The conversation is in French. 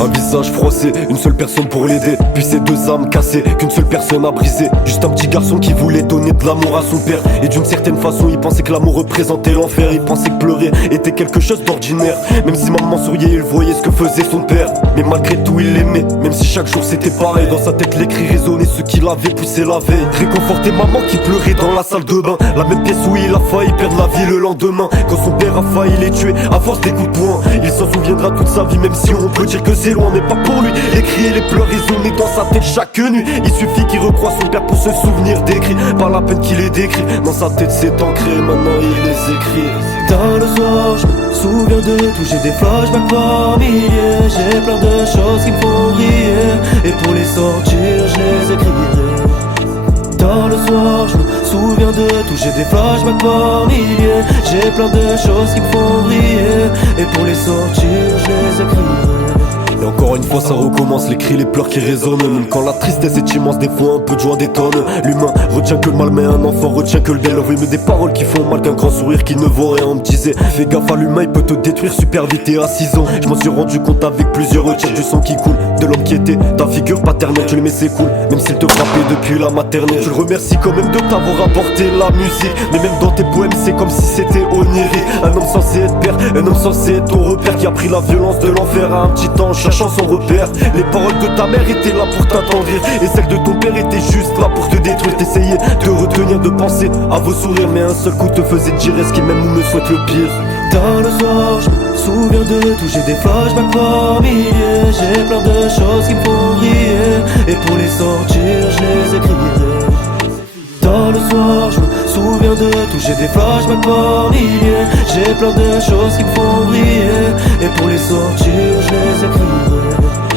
Un visage froissé, une seule personne pour l'aider. Puis ces deux âmes cassées, qu'une seule personne a brisé. Juste un petit garçon qui voulait donner de l'amour à son père. Et d'une certaine façon il pensait que l'amour représentait l'enfer. Il pensait que pleurer était quelque chose d'ordinaire. Même si maman souriait, il voyait ce que faisait son père. Mais malgré tout il l'aimait, même si chaque jour c'était pareil. Dans sa tête les cris résonnaient, ce qu'il avait poussé la veille. Réconforter maman qui pleurait dans la salle de bain. La même pièce où il a failli perdre la vie le lendemain. Quand son père a failli les tuer à force des coups de poing. Il s'en souviendra toute sa vie, même si on peut dire que c'est loin, mais pas pour lui. Les cris et les pleurs résonnaient dans sa tête chaque nuit. Il suffit qu'il recroie son père pour se souvenir des cris. Pas la peine qu'il les décrit, dans sa tête c'est ancré, maintenant il les écrit. Tard le soir, je me souviens de tout, j'ai des flashbacks par milliers. J'ai plein de choses qui me font rire, et pour les sortir, je les écrirai. Tard le soir, je me souviens de tout, j'ai des flashbacks par milliers. J'ai plein de choses qui me font rire, et pour les sortir, je les écrirai. Et encore une fois ça recommence, les cris, les pleurs qui résonnent. Même quand la tristesse est immense, des fois un peu de joie détonne. L'humain retient que le mal, mais un enfant retient que le bien. Oui, mais des paroles qui font mal, qu'un grand sourire qui ne vaut rien. On me disait, fais gaffe à l'humain, il peut te détruire super vite. Et à 6 ans, je m'en suis rendu compte avec plusieurs retirs du sang qui coule de l'homme qui était ta figure paternelle. Tu l'aimais, c'est cool, même s'il te frappait depuis la maternelle. Je le remercie quand même de t'avoir apporté la musique. Mais même dans tes poèmes, c'est comme si c'était onirique. Un homme censé être père, un homme censé être ton repère, qui a pris la violence de l'enfer à un petit ange cherchant son repère. Les paroles de ta mère étaient là pour t'attendrir, et celles de ton père étaient juste là pour te détruire. T'essayais de retenir, de penser à vos sourires, mais un seul coup te faisait dire est-ce qu'il m'aime ou me souhaite le pire. Tard le soir, je me souviens de tout, j'ai des flashbacks par milliers. J'ai plein de choses qui me font rire, et pour les sortir, je les écrirai. Tard le soir, je me souviens de tout, j'ai des flashbacks par milliers. J'ai plein de choses qui me font rire, et pour les sortir, je les écrirai.